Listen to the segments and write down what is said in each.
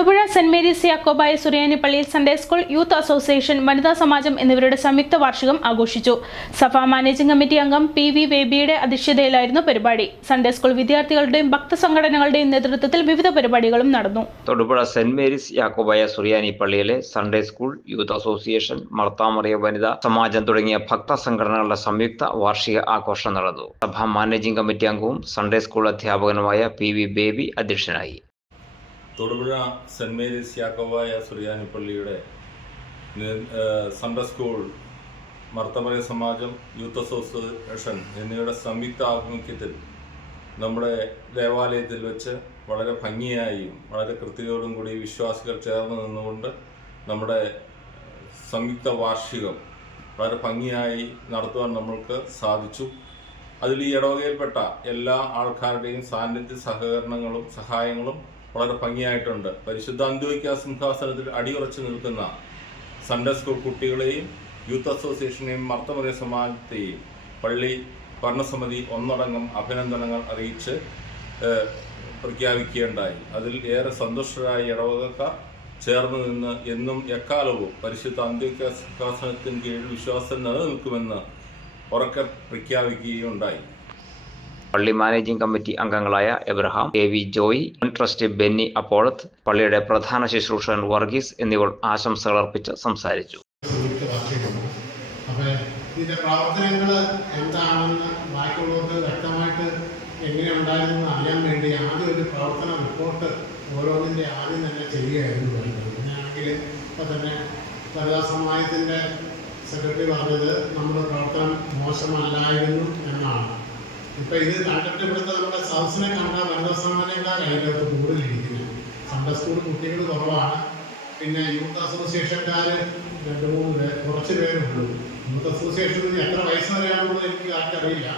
Thodupuzha Saint Mary's Yakobaya Suriyani പള്ളിയിൽ Sunday school youth association വനിതാ സമാജം എന്നിവരുടെ സംയുക്ത വാർഷികം ആഘോഷിച്ചു. സഭ മാനേജിംഗ് കമ്മിറ്റി അംഗം പി വി ബേബിയുടെ അധ്യക്ഷതയിലായിരുന്നു പരിപാടി. സൺഡേ സ്കൂൾ വിദ്യാർത്ഥികളുടെയും ഭക്ത സംഘടനകളുടെയും നേതൃത്വത്തിൽ വിവിധ പരിപാടികളും നടന്നു. തൊടുപുഴ സെന്റ് മേരീസ് യാക്കോബായ സുറിയാനി പള്ളിയിലെ Sunday school youth association Marthamariya Vanitha Samajam തുടങ്ങിയ ഭക്ത സംഘടനകളുടെ സംയുക്ത വാർഷിക ആഘോഷം നടന്നു. സഭാ മാനേജിംഗ് കമ്മിറ്റി അംഗവും സൺഡേ സ്കൂൾ അധ്യാപകനുമായ പി വി ബേബി അധ്യക്ഷനായി. തൊടുപുഴ സെന്റ് മേരീസ് യാക്കോബായ സുറിയാനി പള്ളിയുടെ നേ- Sunday school Marthamariya Samajam youth association എന്നിവയുടെ സംയുക്ത ആഭിമുഖ്യത്തിൽ നമ്മുടെ ദേവാലയത്തിൽ വെച്ച് വളരെ ഭംഗിയായും വളരെ കൃത്യതയോടും കൂടി വിശ്വാസികൾ ചേർന്ന് നിന്നുകൊണ്ട് നമ്മുടെ സംയുക്ത വാർഷികം വളരെ ഭംഗിയായി നടത്തുവാൻ നമ്മൾക്ക് സാധിച്ചു. അതിൽ ഈ ഇടവകയിൽപ്പെട്ട എല്ലാ ആൾക്കാരുടെയും സാന്നിധ്യ സഹകരണങ്ങളും സഹായങ്ങളും വളരെ ഭംഗിയായിട്ടുണ്ട്. പരിശുദ്ധ അന്ത്യോക്യ സിംഹാസനത്തിൽ അടിയുറച്ചു നിൽക്കുന്ന സൺഡേ സ്കൂൾ കുട്ടികളെയും യൂത്ത് അസോസിയേഷനെയും മർത്തമറിയ സമാജത്തെയും പള്ളി ഭരണസമിതി ഒന്നടങ്കം അഭിനന്ദനങ്ങൾ അറിയിച്ച് പ്രഖ്യാപിക്കുകയുണ്ടായി. അതിൽ ഏറെ സന്തുഷ്ടരായ ഇടവകക്കാർ ചേർന്ന് നിന്ന് എന്നും എക്കാലവും പരിശുദ്ധ അന്ത്യോക്യ സിംഹാസനത്തിന് കീഴിൽ വിശ്വാസം നിലനിൽക്കുമെന്ന് ഉറക്കെ പ്രഖ്യാപിക്കുകയുണ്ടായി. പള്ളി മാനേജിംഗ് കമ്മിറ്റി അംഗങ്ങളായ എബ്രഹാം എ വി ജോയി മുൻ ട്രസ്റ്റി ബെന്നി അപ്പോളത്ത് പള്ളിയുടെ പ്രധാന ശുശ്രൂഷൻ വർഗീസ് എന്നിവർ ആശംസകൾ അർപ്പിച്ച് സംസാരിച്ചു. ഇതിന്റെ പ്രവർത്തനങ്ങൾ എന്താണെന്ന് ബാക്കിയുള്ളവർക്ക് വ്യക്തമായിട്ട് എങ്ങനെ ഉണ്ടായിരുന്നു അറിയാൻ വേണ്ടി ആദ്യം ഒരു പ്രവർത്തന റിപ്പോർട്ട് ഓരോന്നിന്റെ ആദ്യം തന്നെ ചെയ്യുകയായിരുന്നു വേണ്ടത്. പിന്നെയാണെങ്കിൽ ഇപ്പോൾ തന്നെ വനിതാ സെക്രട്ടറി പറഞ്ഞത് നമ്മുടെ പ്രവർത്തനം മോശമല്ലായിരുന്നു എന്നാണ്. ഇപ്പം ഇത് ഇവിടുന്ന് നമ്മുടെ സദസ്സിനെ കണ്ടാൽ വനിതാ സമാജക്കാരാണ് അതിനകത്ത് കൂടുതലിരിക്കുന്നത്. സൺഡേ സ്കൂൾ കുട്ടികൾ കുറവാണ്. പിന്നെ യൂത്ത് അസോസിയേഷൻകാർ രണ്ട് മൂന്ന് കുറച്ച് പേരുള്ളൂ യൂത്ത് അസോസിയേഷനിൽ എത്ര വയസ്സ് വരെയാണെന്നുള്ളത് എനിക്ക് ആർക്കറിയില്ല.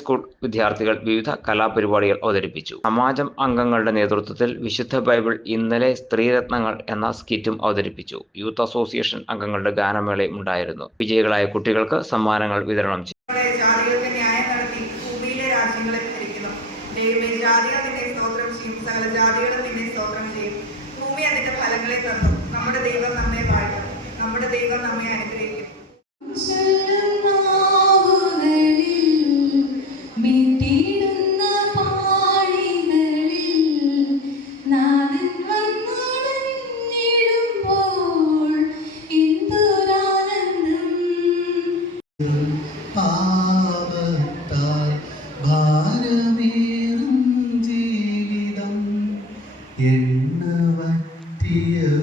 സ്കൂൾ വിദ്യാർത്ഥികൾ വിവിധ കലാപരിപാടികൾ അവതരിപ്പിച്ചു. സമാജം അംഗങ്ങളുടെ നേതൃത്വത്തിൽ വിശുദ്ധ ബൈബിൾ ഇന്നലെ സ്ത്രീരത്നങ്ങൾ എന്ന സ്കിറ്റും അവതരിപ്പിച്ചു. യൂത്ത് അസോസിയേഷൻ അംഗങ്ങളുടെ ഗാനമേളയും ഉണ്ടായിരുന്നു. വിജയികളായ കുട്ടികൾക്ക് സമ്മാനങ്ങൾ വിതരണം ചെയ്തു. നമ്മുടെ ദൈവം നമ്മെ നടത്തി Yeah.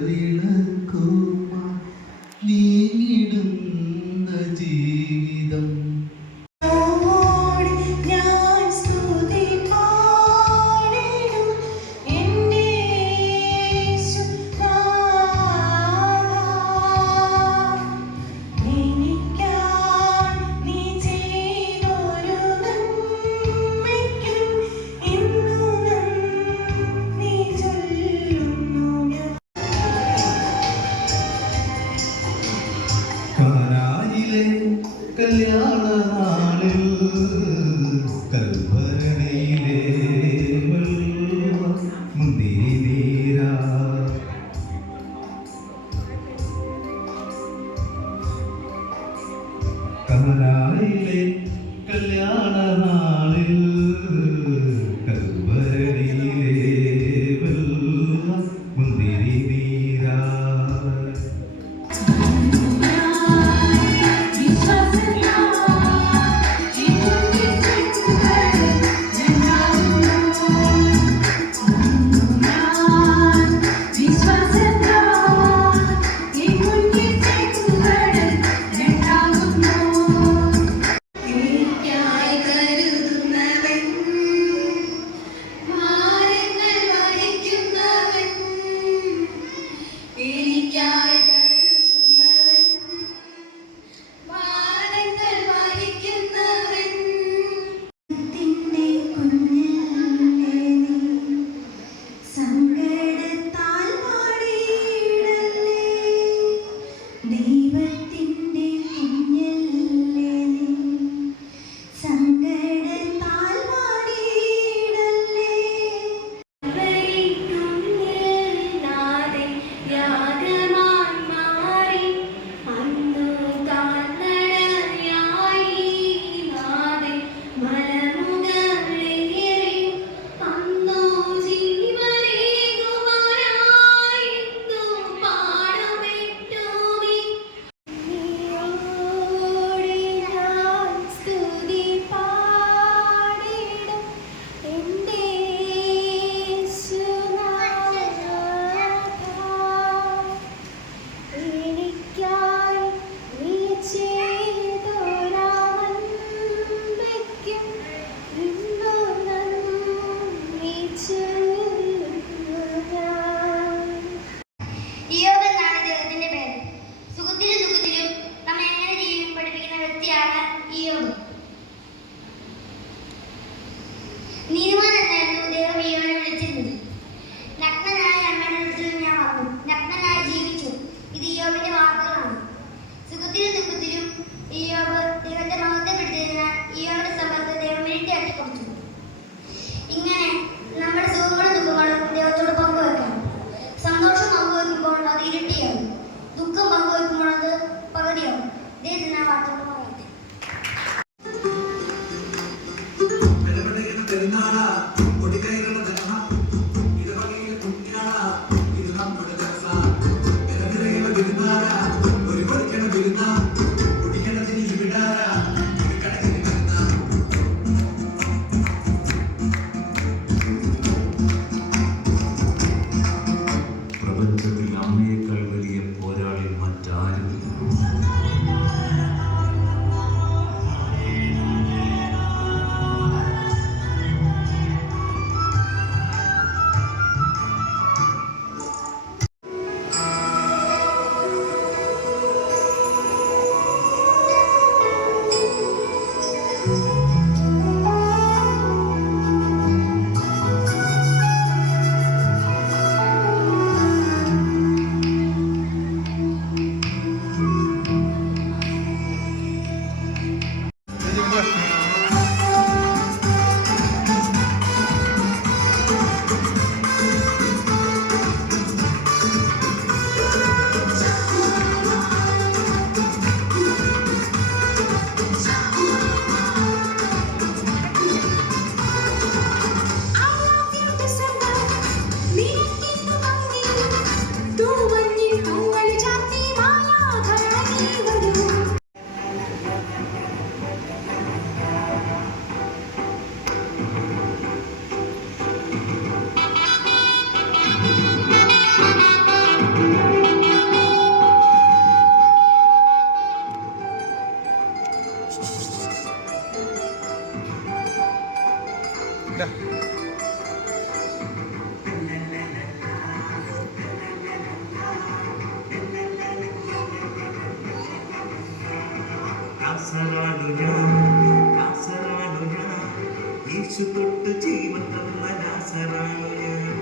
തൊട്ട് ജീവൻ തന്ന രാസറാണ് ഞാൻ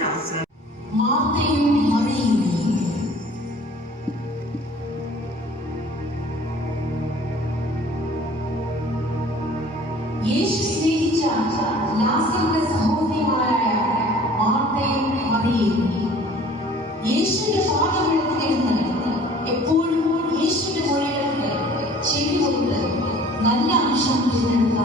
രാസ ദാസിയുടെ സഹോദരിമാരായ മാർത്തയും മറിയും യേശുവിന്റെ പാഠമെടുത്തിരുന്ന് എപ്പോഴും യേശുവിന്റെ മൊഴികൾക്ക് ചെവി നല്ല അംശം തിരഞ്ഞെടുത്തു